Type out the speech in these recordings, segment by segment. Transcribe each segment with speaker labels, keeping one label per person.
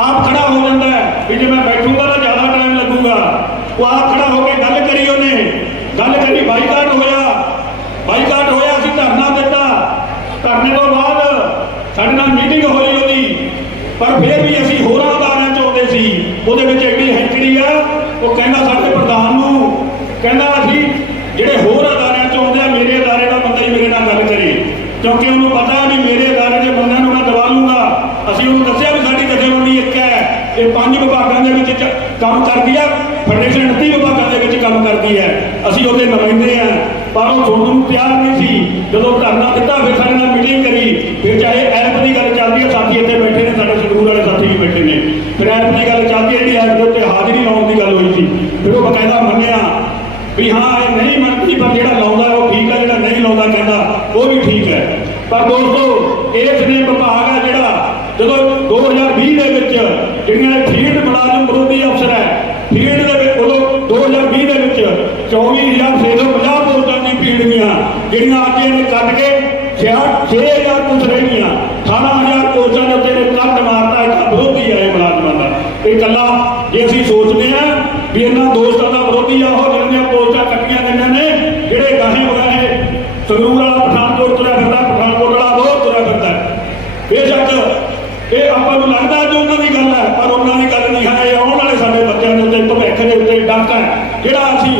Speaker 1: ਆਪ ਖੜਾ ਹੋ ਜਾਂਦਾ ਹੈ ਵੀ ਜੇ ਮੈਂ ਬੈਠੂਗਾ ਤਾਂ ਜ਼ਿਆਦਾ ਟਾਈਮ ਲੱਗੂਗਾ। ਉਹ ਆਪ ਖੜਾ ਹੋ ਕੇ ਗੱਲ ਕਰੀ ਉਹਨੇ। ਗੱਲ ਕਰੀ, ਬਾਈਕਾਟ ਹੋਇਆ। ਬਾਈਕਾਟ ਹੋਇਆ, ਅਸੀਂ ਧਰਨਾ ਦਿੱਤਾ। ਧਰਨੇ ਤੋਂ ਬਾਅਦ ਸਾਡੇ ਨਾਲ ਮੀਟਿੰਗ ਹੋਈ ਉਹਦੀ। ਪਰ ਫਿਰ ਵੀ ਅਸੀਂ ਹੋਰਾਂ ਅਦਾਰਿਆਂ ਚ ਆਉਂਦੇ ਸੀ। ਉਹਦੇ ਵਿੱਚ ਐਡੀ ਹੈਂਚੜੀ ਆ। ਉਹ ਕਹਿੰਦਾ ਸਾਡੇ ਪ੍ਰਧਾਨ ਨੂੰ, ਕਹਿੰਦਾ ਅਸੀਂ ਜਿਹੜੇ ਹੋਰ ਅਦਾਰਿਆਂ ਚ ਆਉਂਦੇ ਆ ਮੇਰੇ ਅਦਾਰੇ ਦਾ ਬੰਦਾ ਹੀ ਮੇਰੇ ਨਾਲ ਗੱਲ ਕਰੇ ਕਿਉਂਕਿ ਉਹਨੂੰ ਪਤਾ ਵੀ ਮੇਰੇ ਅਦਾਰੇ ਦੇ ਬੰਦਿਆਂ ਨੂੰ ਮੈਂ ਦਵਾ ਲੂੰਗਾ ਅਸੀਂ ਉਹਨੂੰ ਦੱਸਿਆ ਵੀ ਸਾਡੀ ਜਥੇਬੰਦੀ ਇੱਕ ਹੈ ਇਹ ਪੰਜ ਵਿਭਾਗਾਂ ਦੇ ਵਿੱਚ ਕੰਮ ਕਰਦੀ ਆ, ਫੈਡਰੇਸ਼ਨ 29 ਵਿਭਾਗਾਂ ਦੇ ਵਿੱਚ ਕੰਮ ਕਰਦੀ ਹੈ। ਅਸੀਂ ਉਹਦੇ ਨੁਮਾਇੰਦੇ ਆ ਪਰ ਉਹ ਸੁਣਨ ਨੂੰ ਤਿਆਰ ਨਹੀਂ ਸੀ। ਜਦੋਂ ਧਰਨਾ ਦਿੱਤਾ, ਫਿਰ ਸਾਡੇ ਨਾਲ ਮੀਟਿੰਗ ਕਰੀ। ਫਿਰ ਚਾਹੇ ਐਲਪ ਦੀ ਗੱਲ ਚੱਲਦੀ ਹੈ, ਸਾਥੀ ਇੱਥੇ ਬੈਠੇ ਨੇ, ਸਾਡੇ ਸੰਗਰੂਰ ਵਾਲੇ ਸਾਥੀ ਵੀ ਬੈਠੇ ਨੇ। ਫਿਰ ਐਲਪ ਦੀ ਗੱਲ ਚੱਲਦੀ ਹੈ, ਜਿਹੜੀ ਐਪ ਦੇ ਉੱਤੇ ਹਾਜ਼ਰੀ ਲਾਉਣ ਦੀ ਗੱਲ ਹੋਈ ਸੀ। ਫਿਰ ਉਹ ਬਕਾਇਦਾ ਮੰਨਿਆ ਵੀ ਹਾਂ, ਇਹ ਨਹੀਂ ਮੰਨਦੀ, ਪਰ ਜਿਹੜਾ ਲਾਉਂਦਾ, ਉਹ ਠੀਕ ਹੈ ਜਿਹੜਾ ਨਹੀਂ ਲਾਉਂਦਾ, ਕਹਿੰਦਾ ਉਹ ਵੀ ਠੀਕ ਹੈ। ਪਰ ਦੋਸਤੋ, ਇਸ ਨੇ ਵਿਭਾਗ ਹੈ ਜਿਹੜਾ ਜਦੋਂ 2020 ਦੇ ਵਿੱਚ ਜਿਹੜੀਆਂ ਇਹ ਫੀਲਡ ਮੁਲਾਜ਼ਮ ਵਿਰੋਧੀ ਅਫਸਰ ਹੈ ਫੀਲਡ ਦੇ ਵਿੱਚ ਉਦੋਂ 2020 ਦੇ ਵਿੱਚ 24650 ਪੋਸਟਾਂ ਦੀ ਫੀਲਡ ਦੀਆਂ ਜਿਹੜੀਆਂ ਅੱਜ ਇਹਨੇ ਕੱਟ ਕੇ 6000 ਕੁਝ ਰਹਿ ਗਈਆਂ। 18000 ਪੋਸਟਾਂ ਦੇ ਉੱਤੇ ਕੱਟ ਮਾਰਤਾ, ਇੱਕ ਵਿਰੋਧੀ ਹੈ ਮੁਲਾਜ਼ਮਾਂ ਦਾ। ਇਹ ਇਕੱਲਾ ਜੇ ਅਸੀਂ ਸੋਚਦੇ ਹਾਂ ਵੀ ਇਹਨਾਂ ਦੋਸਤਾਂ ਦਾ ਆਪਾਂ ਨੂੰ ਲੱਗਦਾ ਜੋ ਉਹਨਾਂ ਦੀ ਗੱਲ ਹੈ, ਪਰ ਉਹਨਾਂ ਦੀ ਗੱਲ ਨਹੀਂ ਹੈ। ਇਹ ਆਉਣ ਵਾਲੇ ਸਾਡੇ ਬੱਚਿਆਂ ਦੇ ਉੱਤੇ, ਭਵਿੱਖ ਦੇ ਉੱਤੇ ਡਾਕਾ ਹੈ, ਜਿਹੜਾ ਅਸੀਂ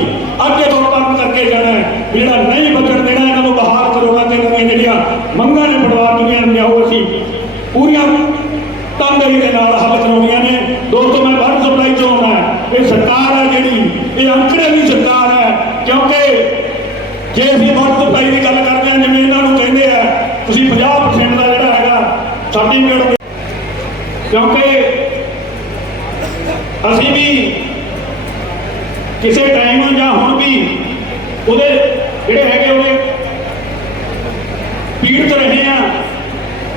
Speaker 1: ਅੱਗੇ ਤੋਂ ਕੰਮ ਕਰਕੇ ਜਾਣਾ ਹੈ ਜਿਹੜਾ ਨਹੀਂ ਬਚਣ ਦੇਣਾ, ਇਹਨਾਂ ਨੂੰ ਬਹਾਲ ਕਰੋਨਾ ਤੇ ਇਹਨਾਂ ਜਿਹੜੀਆਂ ਮੰਗਾਂ ਨੇ ਪਰਿਵਾਰ ਦੁਨੀਆ ਨੂੰ ਅਸੀਂ ਪੂਰੀਆਂ ਤੰਗਰੀ ਦੇ ਨਾਲ ਹੱਲ ਕਰਾਉਣੀਆਂ ਨੇ। ਦੋਸਤੋ, ਮੈਂ ਵਾਟਰ ਸਪਲਾਈ ਚੋਂ ਆਉਣਾ ਇਹ ਸਰਕਾਰ ਹੈ ਜਿਹੜੀ, ਇਹ ਅੰਕੜੇ ਦੀ ਸਰਕਾਰ ਹੈ, ਕਿਉਂਕਿ ਜੇ ਅਸੀਂ ਵਾਟਰ ਸਪਲਾਈ ਦੀ ਗੱਲ ਕਰਦੇ ਹਾਂ, ਜਿਵੇਂ ਇਹਨਾਂ ਨੂੰ ਕਹਿੰਦੇ ਆ, ਤੁਸੀਂ 50% ਦਾ ਜਿਹੜਾ ਹੈਗਾ ਸਰਟੀਫਿਕੇਟ ਕਿਉਂਕਿ ਅਸੀਂ ਵੀ ਕਿਸੇ ਟਾਈਮ ਜਾਂ ਹੁਣ ਵੀ ਉਹਦੇ ਜਿਹੜੇ ਹੈਗੇ ਉਹਦੇ ਪੀੜਤ ਰਹੇ ਆ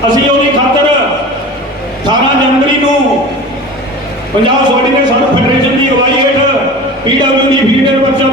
Speaker 1: ਅਸੀਂ ਉਹਦੀ ਖਾਤਰ 18 ਜਨਵਰੀ ਨੂੰ ਪੰਜਾਬ ਸੋਸਾਇਟੀ ਨੇ ਸਾਨੂੰ ਫੈਡਰੇਸ਼ਨ ਦੀ ਅਗਵਾਈ ਹੇਠ ਪੀਡਬਲਿਊ ਦੀ ਫੀਲਡ ਬੱਚਾ